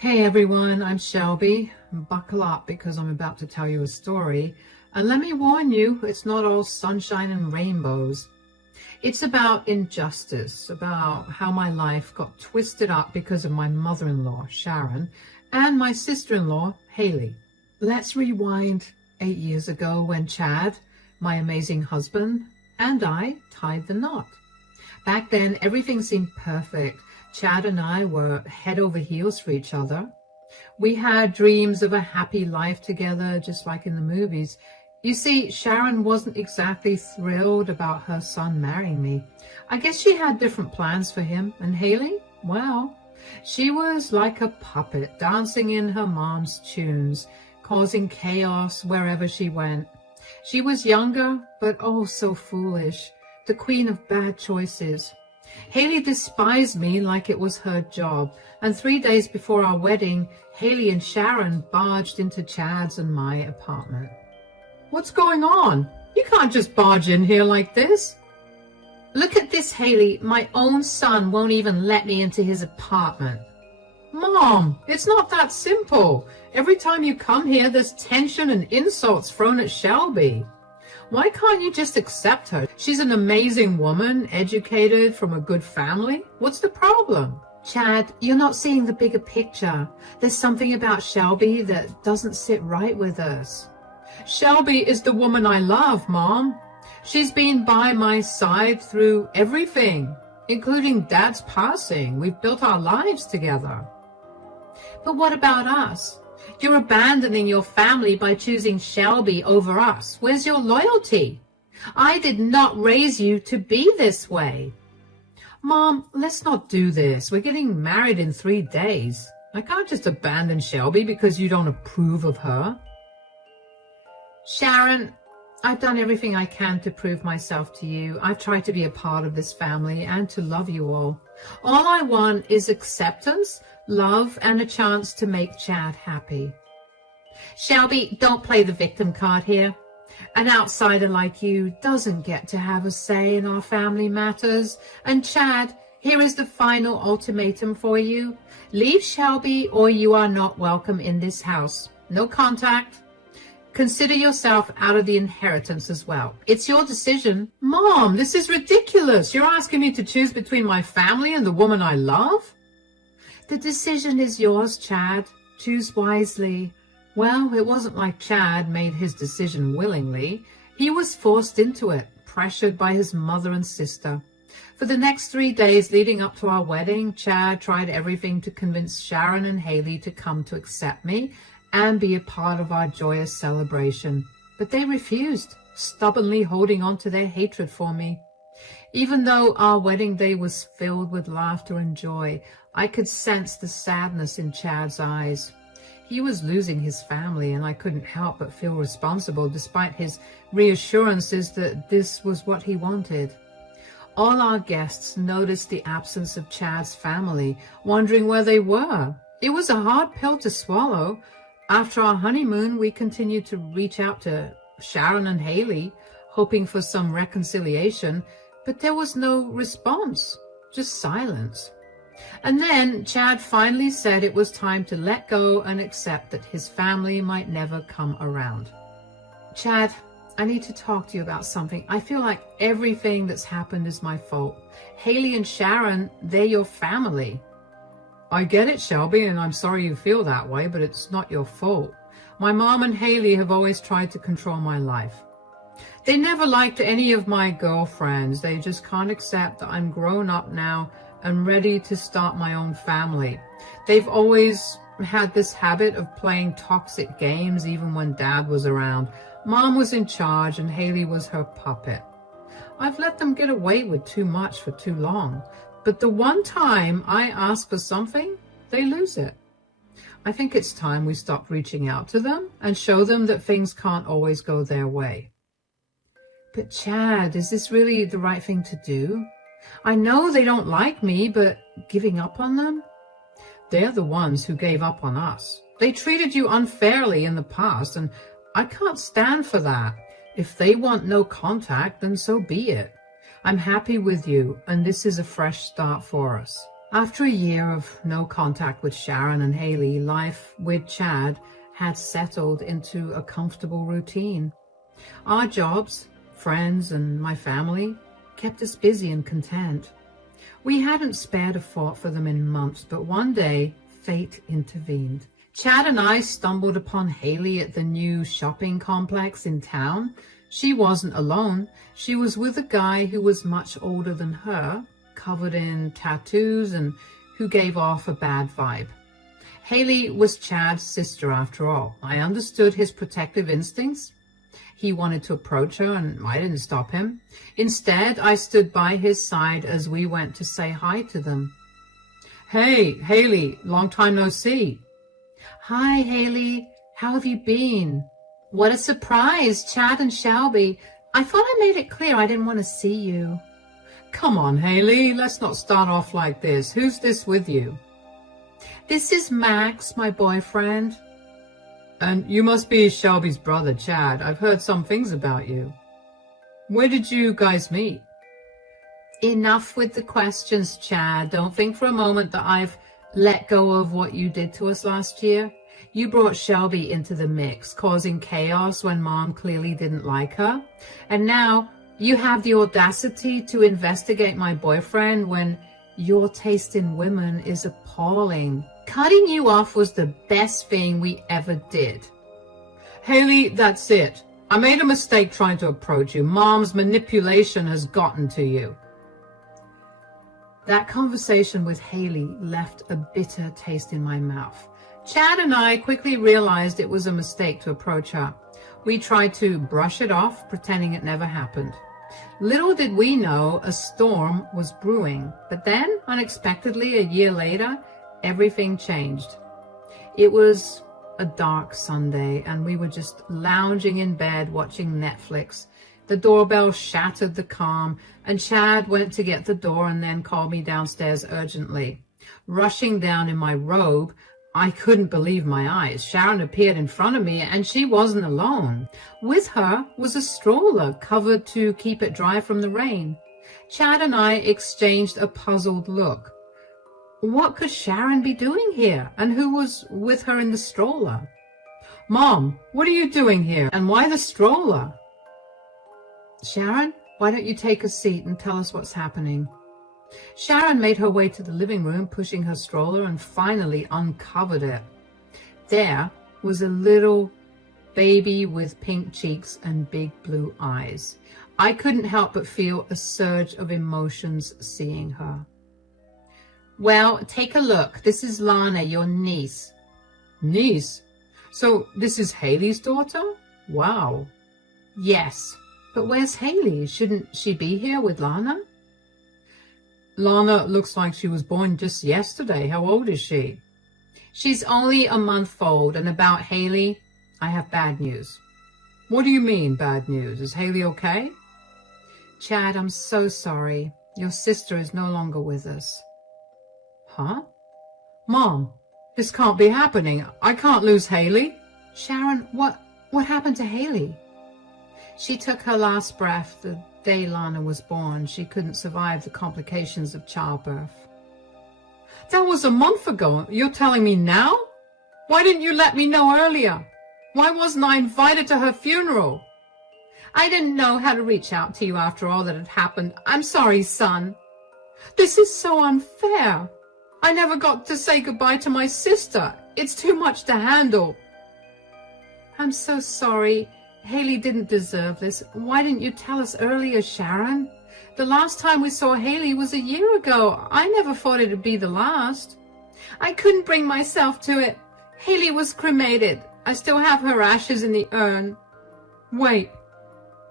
Hey everyone, I'm Shelby. Buckle up because I'm about to tell you a story. And let me warn you, it's not all sunshine and rainbows. It's about injustice, about how my life got twisted up because of my mother-in-law, Sharon, and my sister-in-law, Haley. Let's rewind 8 years ago when Chad, my amazing husband, and I tied the knot. Back then, everything seemed perfect. Chad and I were head over heels for each other. We had dreams of a happy life together, just like in the movies. You see, Sharon wasn't exactly thrilled about her son marrying me. I guess she had different plans for him. And Haley, well, she was like a puppet, dancing in her mom's tunes, causing chaos wherever she went. She was younger, but oh so foolish, the queen of bad choices. Haley despised me like it was her job, and 3 days before our wedding, Haley and Sharon barged into Chad's and my apartment. What's going on? You can't just barge in here like this. Look at this, Haley. My own son won't even let me into his apartment. Mom, it's not that simple. Every time you come here, there's tension and insults thrown at Shelby. Why can't you just accept her? She's an amazing woman, educated, from a good family. What's the problem? Chad, you're not seeing the bigger picture. There's something about Shelby that doesn't sit right with us. Shelby is the woman I love, Mom. She's been by my side through everything, including Dad's passing. We've built our lives together. But what about us? You're abandoning your family by choosing Shelby over us. Where's your loyalty? I did not raise you to be this way. Mom, let's not do this. We're getting married in 3 days. I can't just abandon Shelby because you don't approve of her. Sharon, I've done everything I can to prove myself to you. I've tried to be a part of this family and to love you all. All I want is acceptance, love, and a chance to make Chad happy. Shelby, don't play the victim card here. An outsider like you doesn't get to have a say in our family matters. And Chad, here is the final ultimatum for you. Leave Shelby or you are not welcome in this house. No contact. Consider yourself out of the inheritance as well. It's your decision. Mom, this is ridiculous. You're asking me to choose between my family and the woman I love? The decision is yours, Chad. Choose wisely. Well, it wasn't like Chad made his decision willingly. He was forced into it, pressured by his mother and sister. For the next 3 days leading up to our wedding, Chad tried everything to convince Sharon and Haley to come to accept me and be a part of our joyous celebration. But they refused, stubbornly holding on to their hatred for me. Even though our wedding day was filled with laughter and joy, I could sense the sadness in Chad's eyes. He was losing his family, and I couldn't help but feel responsible despite his reassurances that this was what he wanted. All our guests noticed the absence of Chad's family, wondering where they were. It was a hard pill to swallow. After our honeymoon, we continued to reach out to Sharon and Haley, hoping for some reconciliation, but there was no response, just silence. And then Chad finally said it was time to let go and accept that his family might never come around. Chad, I need to talk to you about something. I feel like everything that's happened is my fault. Haley and Sharon, they're your family. I get it, Shelby, and I'm sorry you feel that way, but it's not your fault. My mom and Haley have always tried to control my life. They never liked any of my girlfriends. They just can't accept that I'm grown up now and ready to start my own family. They've always had this habit of playing toxic games even when Dad was around. Mom was in charge and Haley was her puppet. I've let them get away with too much for too long. But the one time I ask for something, they lose it. I think it's time we stop reaching out to them and show them that things can't always go their way. But Chad, is this really the right thing to do? I know they don't like me, but giving up on them? They're the ones who gave up on us. They treated you unfairly in the past, and I can't stand for that. If they want no contact, then so be it. I'm happy with you, and this is a fresh start for us. After a year of no contact with Sharon and Haley, life with Chad had settled into a comfortable routine. Our jobs, friends, and my family kept us busy and content. We hadn't spared a thought for them in months, but one day, fate intervened. Chad and I stumbled upon Haley at the new shopping complex in town. She wasn't alone. She was with a guy who was much older than her, covered in tattoos, and who gave off a bad vibe. Haley was Chad's sister after all. I understood his protective instincts. He wanted to approach her, and I didn't stop him. Instead, I stood by his side as we went to say hi to them. "Hey, Haley, long time no see." "Hi, Haley. How have you been?" "What a surprise, Chad and Shelby. I thought I made it clear I didn't want to see you." "Come on, Haley, let's not start off like this. Who's this with you?" "This is Max, my boyfriend." "And you must be Shelby's brother, Chad. I've heard some things about you. Where did you guys meet?" "Enough with the questions, Chad. Don't think for a moment that I've let go of what you did to us last year. You brought Shelby into the mix, causing chaos when Mom clearly didn't like her. And now you have the audacity to investigate my boyfriend when your taste in women is appalling. Cutting you off was the best thing we ever did." "Haley, that's it. I made a mistake trying to approach you. Mom's manipulation has gotten to you." That conversation with Haley left a bitter taste in my mouth. Chad and I quickly realized it was a mistake to approach her. We tried to brush it off, pretending it never happened. Little did we know a storm was brewing, but then, unexpectedly, a year later, everything changed. It was a dark Sunday, and we were just lounging in bed watching Netflix. The doorbell shattered the calm, and Chad went to get the door and then called me downstairs urgently. Rushing down in my robe, I couldn't believe my eyes. Sharon appeared in front of me, and she wasn't alone. With her was a stroller covered to keep it dry from the rain. Chad and I exchanged a puzzled look. What could Sharon be doing here, and who was with her in the stroller? "Mom, what are you doing here, and why the stroller?" "Sharon, why don't you take a seat and tell us what's happening?" Sharon made her way to the living room, pushing her stroller, and finally uncovered it. There was a little baby with pink cheeks and big blue eyes. I couldn't help but feel a surge of emotions seeing her. "Well, take a look. This is Lana, your niece." "Niece? So this is Haley's daughter? Wow." "Yes, but where's Haley? Shouldn't she be here with Lana?" "Lana looks like she was born just yesterday. How old is she?" "She's only a month old. And about Haley, I have bad news." "What do you mean, bad news? Is Haley okay?" "Chad, I'm so sorry. Your sister is no longer with us." "Huh? Mom, this can't be happening. I can't lose Haley." "Sharon, what happened to Haley?" "She took her last breath the day Lana was born. She couldn't survive the complications of childbirth." "That was a month ago. You're telling me now? Why didn't you let me know earlier? Why wasn't I invited to her funeral?" "I didn't know how to reach out to you after all that had happened. I'm sorry, son." "This is so unfair. I never got to say goodbye to my sister. It's too much to handle." "I'm so sorry. Haley didn't deserve this. Why didn't you tell us earlier, Sharon? The last time we saw Haley was a year ago. I never thought it'd be the last." "I couldn't bring myself to it. Haley was cremated. I still have her ashes in the urn." "Wait,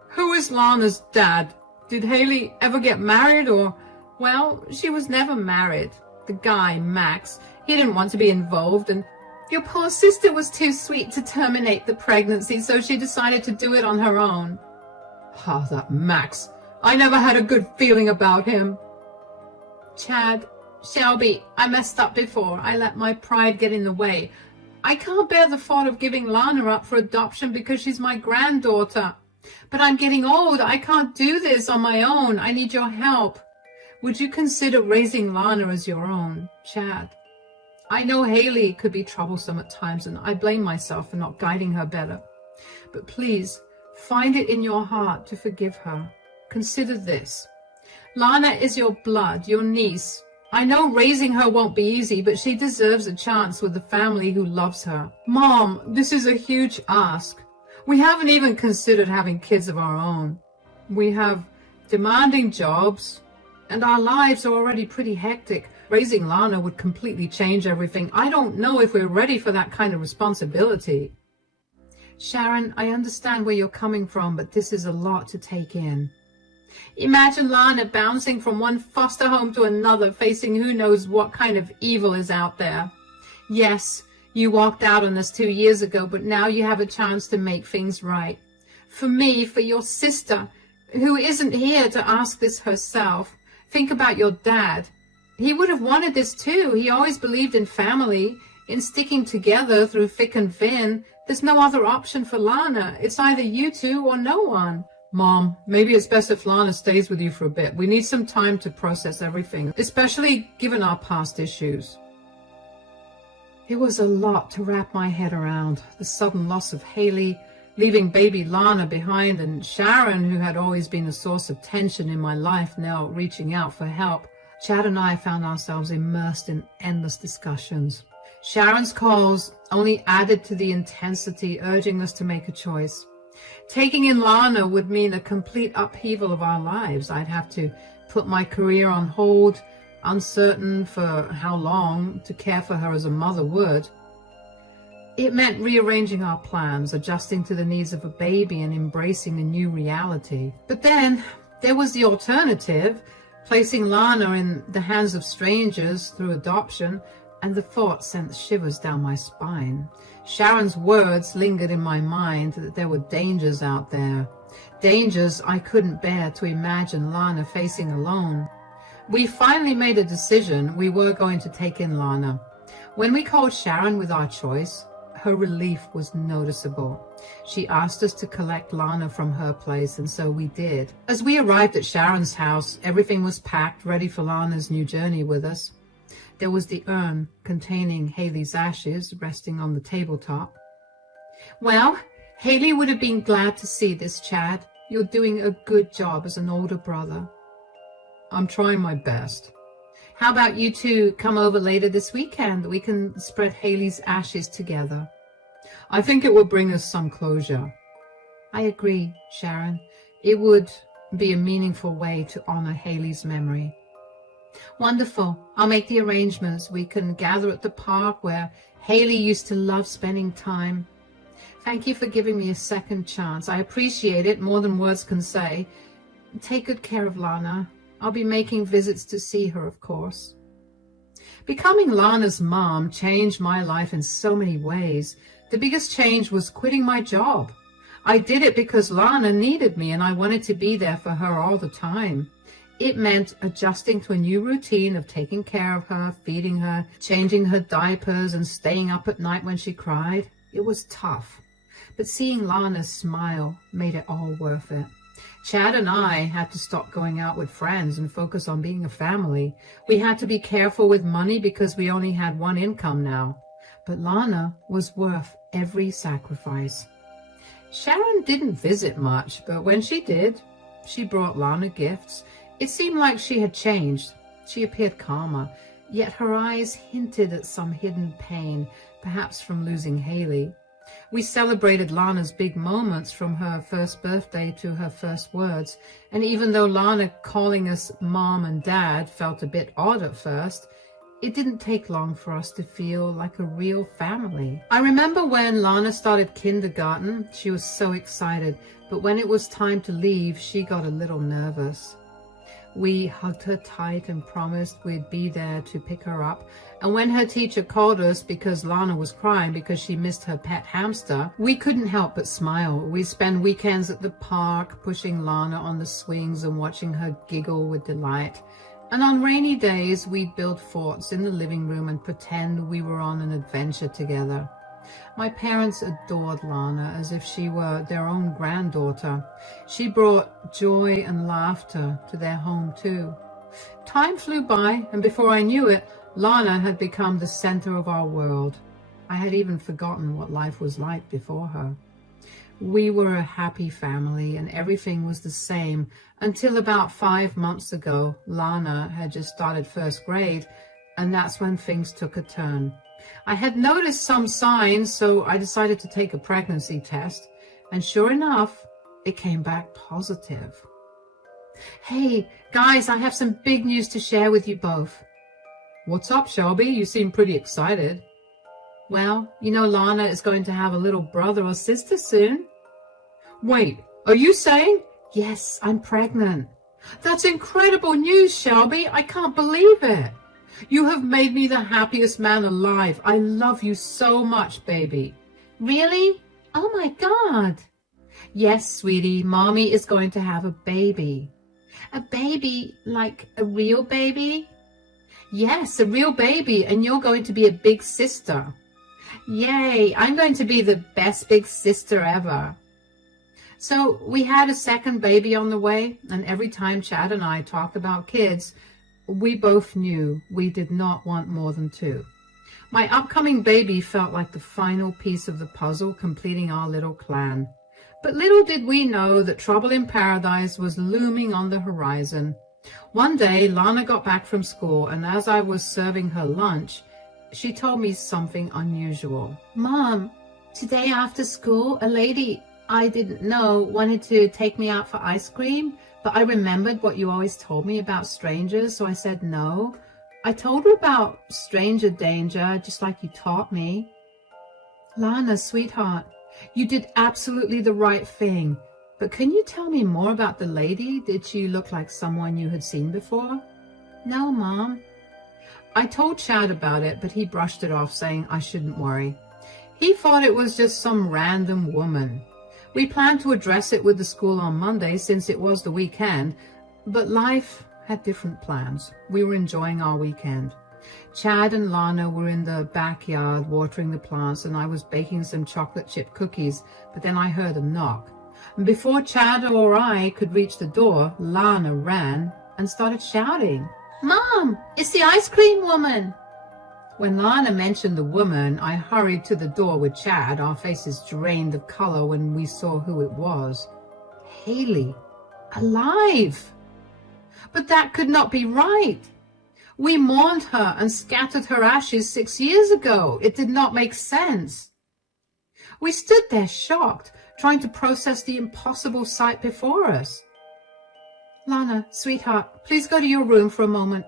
who is Lana's dad? Did Haley ever get married or—" "Well, she was never married. The guy, Max, he didn't want to be involved, and your poor sister was too sweet to terminate the pregnancy, so she decided to do it on her own." "Ah, that Max. I never had a good feeling about him." "Chad, Shelby, I messed up before. I let my pride get in the way. I can't bear the thought of giving Lana up for adoption because she's my granddaughter. But I'm getting old. I can't do this on my own. I need your help. Would you consider raising Lana as your own, Chad? I know Haley could be troublesome at times, and I blame myself for not guiding her better. But please, find it in your heart to forgive her. Consider this. Lana is your blood, your niece. I know raising her won't be easy, but she deserves a chance with a family who loves her. Mom, this is a huge ask. We haven't even considered having kids of our own. We have demanding jobs, and our lives are already pretty hectic. Raising Lana would completely change everything. I don't know if we're ready for that kind of responsibility. Sharon, I understand where you're coming from, but this is a lot to take in. Imagine Lana bouncing from one foster home to another, facing who knows what kind of evil is out there. Yes, you walked out on us 2 years ago, but now you have a chance to make things right. For me, for your sister, who isn't here to ask this herself. Think about your dad. He would have wanted this too. He always believed in family, in sticking together through thick and thin. There's no other option for Lana. It's either you two or no one. Mom, maybe it's best if Lana stays with you for a bit. We need some time to process everything, especially given our past issues. It was a lot to wrap my head around. The sudden loss of Haley, leaving baby Lana behind, and Sharon, who had always been a source of tension in my life, now reaching out for help. Chad and I found ourselves immersed in endless discussions. Sharon's calls only added to the intensity, urging us to make a choice. Taking in Lana would mean a complete upheaval of our lives. I'd have to put my career on hold, uncertain for how long to care for her as a mother would. It meant rearranging our plans, adjusting to the needs of a baby, and embracing a new reality. But then there was the alternative, placing Lana in the hands of strangers through adoption, and the thought sent shivers down my spine. Sharon's words lingered in my mind that there were dangers out there, dangers I couldn't bear to imagine Lana facing alone. We finally made a decision. We were going to take in Lana. When we called Sharon with our choice, her relief was noticeable. She asked us to collect Lana from her place, and so we did. As we arrived at Sharon's house, everything was packed, ready for Lana's new journey with us. There was the urn containing Haley's ashes resting on the tabletop. Well, Haley would have been glad to see this, Chad. You're doing a good job as an older brother. I'm trying my best. How about you two come over later this weekend? We can spread Haley's ashes together. I think it will bring us some closure. I agree, Sharon. It would be a meaningful way to honor Haley's memory. Wonderful. I'll make the arrangements. We can gather at the park where Haley used to love spending time. Thank you for giving me a second chance. I appreciate it more than words can say. Take good care of Lana. I'll be making visits to see her, of course. Becoming Lana's mom changed my life in so many ways. The biggest change was quitting my job. I did it because Lana needed me, and I wanted to be there for her all the time. It meant adjusting to a new routine of taking care of her, feeding her, changing her diapers, and staying up at night when she cried. It was tough, but seeing Lana smile made it all worth it. Chad and I had to stop going out with friends and focus on being a family. We had to be careful with money because we only had one income now. But Lana was worth every sacrifice. Sharon didn't visit much, but when she did, she brought Lana gifts. It seemed like she had changed. She appeared calmer, yet her eyes hinted at some hidden pain, perhaps from losing Haley. We celebrated Lana's big moments, from her first birthday to her first words, and even though Lana calling us Mom and Dad felt a bit odd at first, it didn't take long for us to feel like a real family. I remember when Lana started kindergarten, she was so excited, but when it was time to leave, she got a little nervous. We hugged her tight and promised we'd be there to pick her up. And when her teacher called us because Lana was crying because she missed her pet hamster, we couldn't help but smile. We spent weekends at the park, pushing Lana on the swings and watching her giggle with delight. And on rainy days, we'd build forts in the living room and pretend we were on an adventure together. My parents adored Lana as if she were their own granddaughter. She brought joy and laughter to their home too. Time flew by, and before I knew it, Lana had become the center of our world. I had even forgotten what life was like before her. We were a happy family, and everything was the same until about 5 months ago. Lana had just started first grade, and that's when things took a turn. I had noticed some signs, so I decided to take a pregnancy test, and sure enough, it came back positive. Hey, guys, I have some big news to share with you both. What's up, Shelby? You seem pretty excited. Well, you know Lana is going to have a little brother or sister soon. Wait, are you saying? Yes, I'm pregnant. That's incredible news, Shelby. I can't believe it. You have made me the happiest man alive. I love you so much, baby. Really? Oh my God. Yes, sweetie, Mommy is going to have a baby. A baby, like a real baby? Yes, a real baby, and you're going to be a big sister. Yay, I'm going to be the best big sister ever. So we had a second baby on the way, and every time Chad and I talked about kids, we both knew we did not want more than 2. My upcoming baby felt like the final piece of the puzzle completing our little clan. But little did we know that trouble in paradise was looming on the horizon. One day, Lana got back from school, and as I was serving her lunch, she told me something unusual. Mom, today after school, a lady I didn't know wanted to take me out for ice cream, but I remembered what you always told me about strangers, so I said no. I told her about stranger danger, just like you taught me. Lana, sweetheart, you did absolutely the right thing, but can you tell me more about the lady? Did she look like someone you had seen before? No, Mom. I told Chad about it, but he brushed it off, saying I shouldn't worry. He thought it was just some random woman. We planned to address it with the school on Monday since it was the weekend, but life had different plans. We were enjoying our weekend. Chad and Lana were in the backyard watering the plants, and I was baking some chocolate chip cookies, but then I heard a knock. And before Chad or I could reach the door, Lana ran and started shouting, Mom, it's the ice cream woman. When Lana mentioned the woman, I hurried to the door with Chad. Our faces drained of color when we saw who it was. Haley, alive! But that could not be right. We mourned her and scattered her ashes 6 years ago. It did not make sense. We stood there shocked, trying to process the impossible sight before us. Lana, sweetheart, please go to your room for a moment.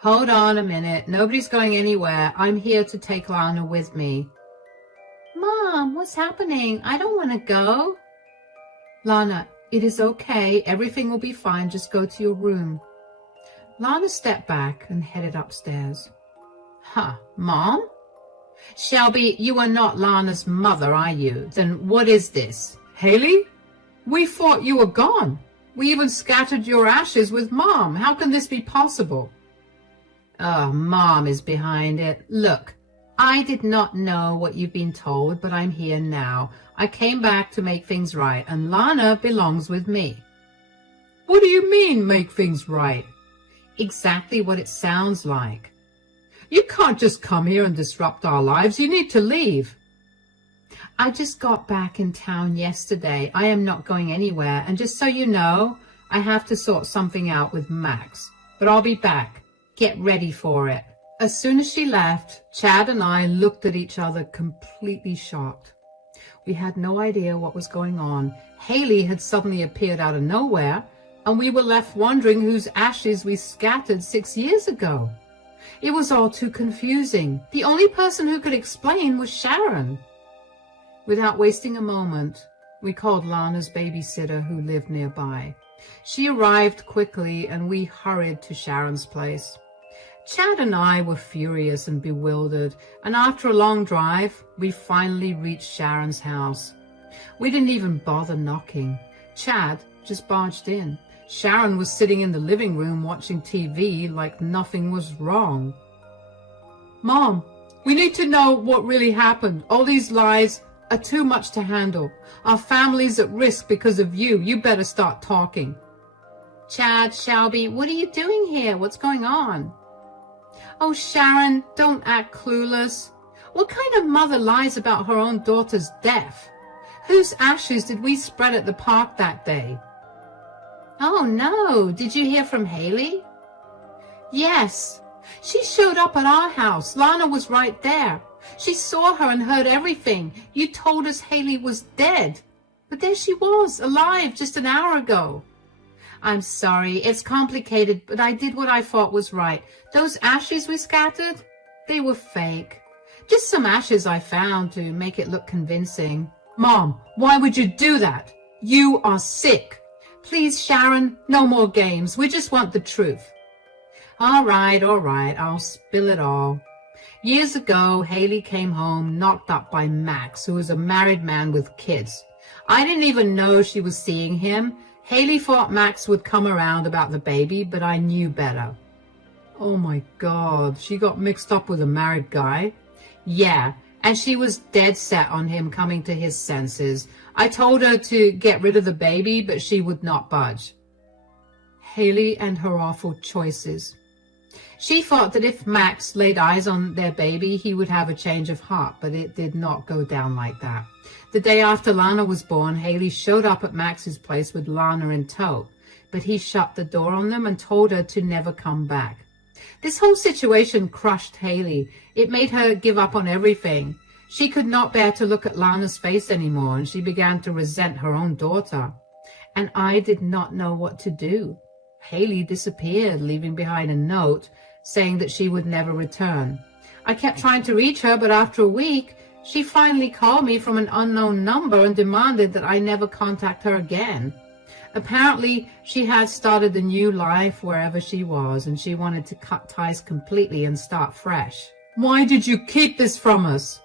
Hold on a minute. Nobody's going anywhere. I'm here to take Lana with me. Mom, what's happening? I don't want to go. Lana, it is okay. Everything will be fine. Just go to your room. Lana stepped back and headed upstairs. Mom? Shelby, you are not Lana's mother, are you? Then what is this? Haley? We thought you were gone. We even scattered your ashes with Mom. How can this be possible? Mom is behind it. Look, I did not know what you've been told, but I'm here now. I came back to make things right, and Lana belongs with me. What do you mean, make things right? Exactly what it sounds like. You can't just come here and disrupt our lives. You need to leave. I just got back in town yesterday. I am not going anywhere. And just so you know, I have to sort something out with Max. But I'll be back. Get ready for it. As soon as she left, Chad and I looked at each other completely shocked. We had no idea what was going on. Haley had suddenly appeared out of nowhere, and we were left wondering whose ashes we scattered 6 years ago. It was all too confusing. The only person who could explain was Sharon. Without wasting a moment, we called Lana's babysitter who lived nearby. She arrived quickly, and we hurried to Sharon's place. Chad and I were furious and bewildered, and after a long drive, we finally reached Sharon's house. We didn't even bother knocking. Chad just barged in. Sharon was sitting in the living room watching TV like nothing was wrong. Mom, we need to know what really happened. All these lies are too much to handle. Our family's at risk because of you. You better start talking. Chad, Shelby, what are you doing here? What's going on? Oh, Sharon, don't act clueless. What kind of mother lies about her own daughter's death? Whose ashes did we spread at the park that day? Oh, no. Did you hear from Haley? Yes. She showed up at our house. Lana was right there. She saw her and heard everything. You told us Haley was dead. But there she was, alive just an hour ago. I'm sorry. It's complicated, but I did what I thought was right. Those ashes we scattered, they were fake. Just some ashes I found to make it look convincing. Mom, why would you do that? You are sick. Please, Sharon, no more games. We just want the truth. All right, I'll spill it all. Years ago, Haley came home knocked up by Max, who was a married man with kids. I didn't even know she was seeing him. Haley thought Max would come around about the baby, but I knew better. Oh my God, she got mixed up with a married guy? Yeah, and she was dead set on him coming to his senses. I told her to get rid of the baby, but she would not budge. Haley and her awful choices. She thought that if Max laid eyes on their baby, he would have a change of heart, but it did not go down like that. The day after Lana was born, Haley showed up at Max's place with Lana in tow, but he shut the door on them and told her to never come back. This whole situation crushed Haley. It made her give up on everything. She could not bear to look at Lana's face anymore, and she began to resent her own daughter. And I did not know what to do. Haley disappeared, leaving behind a note saying that she would never return. I kept trying to reach her, but after a week, she finally called me from an unknown number and demanded that I never contact her again. Apparently, she had started a new life wherever she was, and she wanted to cut ties completely and start fresh. Why did you keep this from us?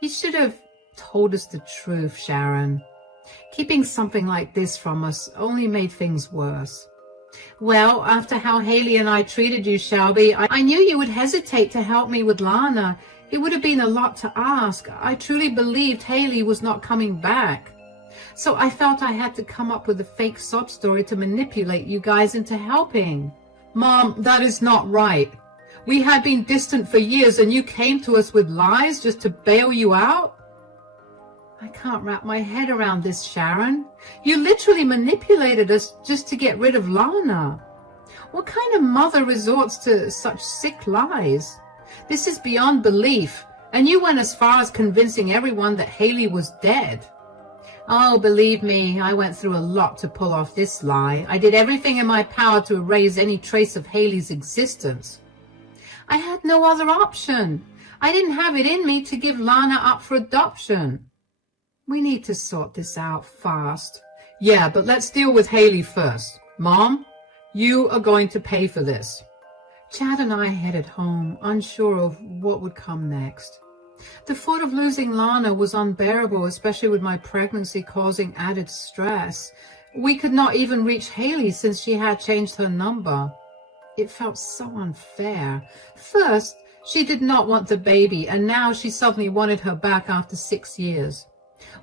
You should have told us the truth, Sharon. Keeping something like this from us only made things worse. Well, after how Haley and I treated you, Shelby, I knew you would hesitate to help me with Lana. It would have been a lot to ask. I truly believed Haley was not coming back. So I felt I had to come up with a fake sob story to manipulate you guys into helping. Mom, that is not right. We had been distant for years and you came to us with lies just to bail you out? I can't wrap my head around this, Sharon. You literally manipulated us just to get rid of Lana. What kind of mother resorts to such sick lies? This is beyond belief, and you went as far as convincing everyone that Haley was dead. Oh, believe me, I went through a lot to pull off this lie. I did everything in my power to erase any trace of Haley's existence. I had no other option. I didn't have it in me to give Lana up for adoption. We need to sort this out fast. Yeah, but let's deal with Haley first. Mom, you are going to pay for this. Chad and I headed home, unsure of what would come next. The thought of losing Lana was unbearable, especially with my pregnancy causing added stress. We could not even reach Haley since she had changed her number. It felt so unfair. First, she did not want the baby, and now she suddenly wanted her back after 6 years.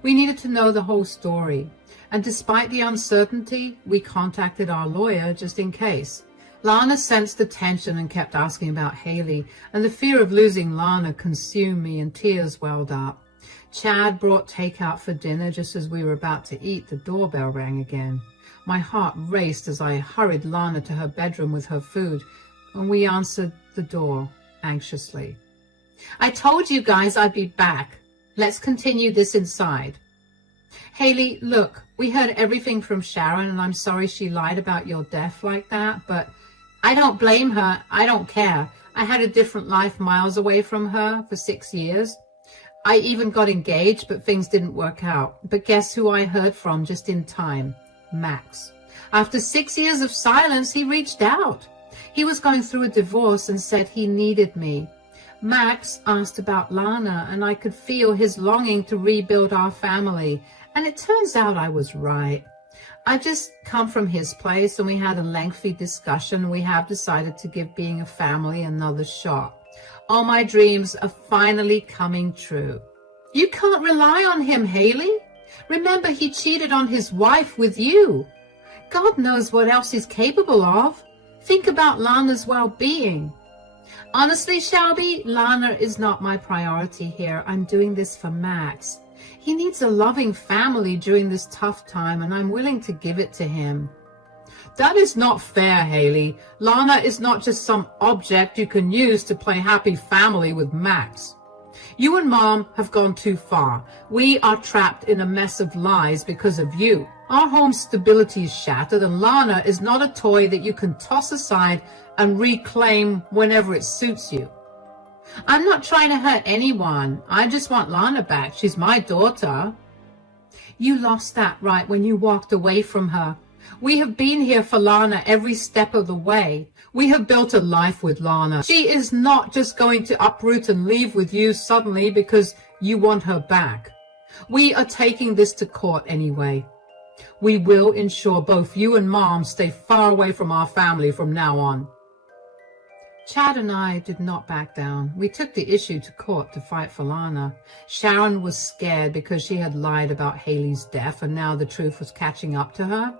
We needed to know the whole story, and despite the uncertainty, we contacted our lawyer just in case. Lana sensed the tension and kept asking about Haley, and the fear of losing Lana consumed me and tears welled up. Chad brought takeout for dinner. Just as we were about to eat, the doorbell rang again. My heart raced as I hurried Lana to her bedroom with her food, and we answered the door anxiously. I told you guys I'd be back. Let's continue this inside. Haley, look, we heard everything from Sharon, and I'm sorry she lied about your death like that, but I don't blame her. I don't care. I had a different life miles away from her for 6 years. I even got engaged, but things didn't work out. But guess who I heard from just in time? Max. After 6 years of silence, he reached out. He was going through a divorce and said he needed me. Max asked about Lana, and I could feel his longing to rebuild our family. And it turns out I was right. I just come from his place, and we had a lengthy discussion. We have decided to give being a family another shot. All my dreams are finally coming true. You can't rely on him, Haley. Remember, he cheated on his wife with you. God knows what else he's capable of. Think about Lana's well-being. Honestly, Shelby, Lana is not my priority here. I'm doing this for Max. He needs a loving family during this tough time, and I'm willing to give it to him. That is not fair, Haley. Lana is not just some object you can use to play happy family with Max. You and Mom have gone too far. We are trapped in a mess of lies because of you. Our home stability is shattered, and Lana is not a toy that you can toss aside and reclaim whenever it suits you. I'm not trying to hurt anyone. I just want Lana back. She's my daughter. You lost that right when you walked away from her. We have been here for Lana every step of the way. We have built a life with Lana. She is not just going to uproot and leave with you suddenly because you want her back. We are taking this to court anyway. We will ensure both you and Mom stay far away from our family from now on. Chad and I did not back down. We took the issue to court to fight for Lana. Sharon was scared because she had lied about Haley's death, and now the truth was catching up to her.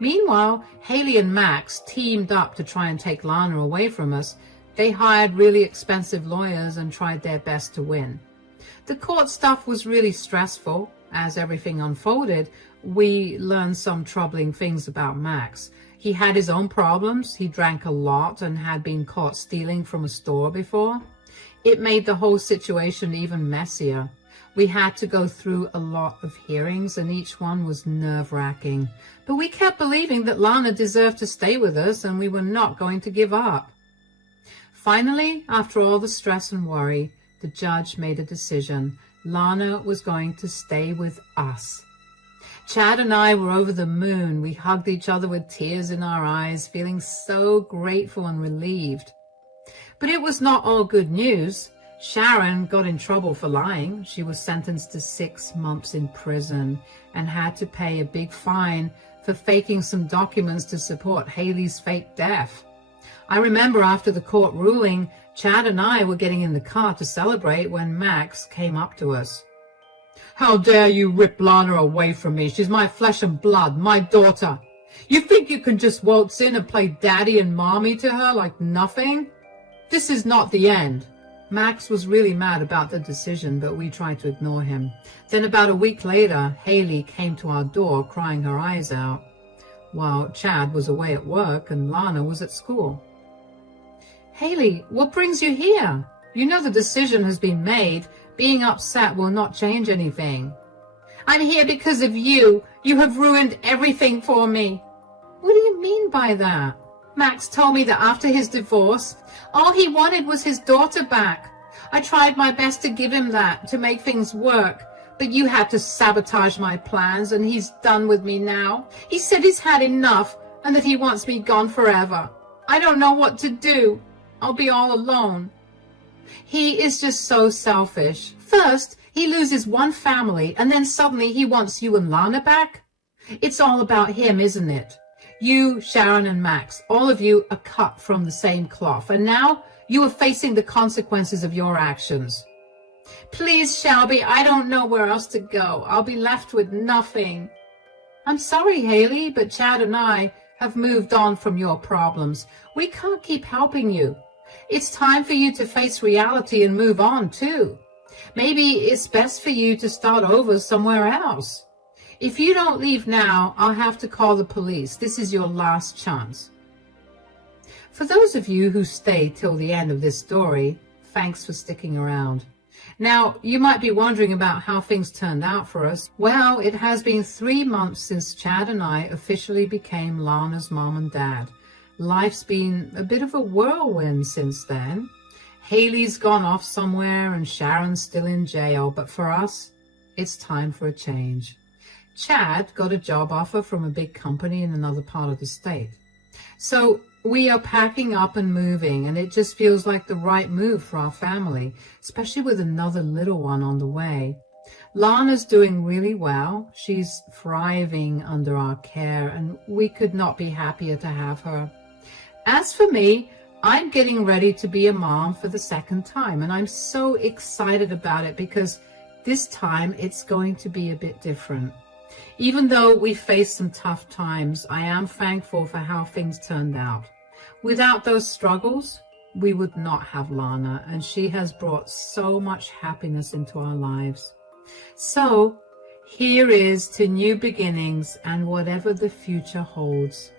Meanwhile, Haley and Max teamed up to try and take Lana away from us. They hired really expensive lawyers and tried their best to win. The court stuff was really stressful. As everything unfolded, we learned some troubling things about Max. He had his own problems. He drank a lot and had been caught stealing from a store before. It made the whole situation even messier. We had to go through a lot of hearings, and each one was nerve-wracking. But we kept believing that Lana deserved to stay with us, and we were not going to give up. Finally, after all the stress and worry, the judge made a decision. Lana was going to stay with us. Chad and I were over the moon. We hugged each other with tears in our eyes, feeling so grateful and relieved. But it was not all good news. Sharon got in trouble for lying. She was sentenced to 6 months in prison and had to pay a big fine for faking some documents to support Haley's fake death. I remember after the court ruling, Chad and I were getting in the car to celebrate when Max came up to us. How dare you rip Lana away from me? She's my flesh and blood, my daughter. You think you can just waltz in and play daddy and mommy to her like nothing? This is not the end. Max was really mad about the decision, but we tried to ignore him. Then about a week later, Haley came to our door crying her eyes out, while Chad was away at work and Lana was at school. Haley, what brings you here? You know the decision has been made. Being upset will not change anything. I'm here because of you. You have ruined everything for me. What do you mean by that? Max told me that after his divorce, all he wanted was his daughter back. I tried my best to give him that, to make things work, but you had to sabotage my plans, and he's done with me now. He said he's had enough and that he wants me gone forever. I don't know what to do. I'll be all alone. He is just so selfish. First, he loses one family, and then suddenly he wants you and Lana back. It's all about him, isn't it? You, Sharon, and Max, all of you are cut from the same cloth, and now you are facing the consequences of your actions. Please, Shelby, I don't know where else to go. I'll be left with nothing. I'm sorry, Haley, but Chad and I have moved on from your problems. We can't keep helping you. It's time for you to face reality and move on, too. Maybe it's best for you to start over somewhere else. If you don't leave now, I'll have to call the police. This is your last chance. For those of you who stayed till the end of this story, thanks for sticking around. Now, you might be wondering about how things turned out for us. Well, it has been 3 months since Chad and I officially became Lana's mom and dad. Life's been a bit of a whirlwind since then. Haley's gone off somewhere and Sharon's still in jail, but for us, it's time for a change. Chad got a job offer from a big company in another part of the state. So we are packing up and moving, and it just feels like the right move for our family, especially with another little one on the way. Lana's doing really well. She's thriving under our care, and we could not be happier to have her. As for me, I'm getting ready to be a mom for the second time, and I'm so excited about it because this time it's going to be a bit different. Even though we faced some tough times, I am thankful for how things turned out. Without those struggles, we would not have Lana, and she has brought so much happiness into our lives. So, here is to new beginnings and whatever the future holds.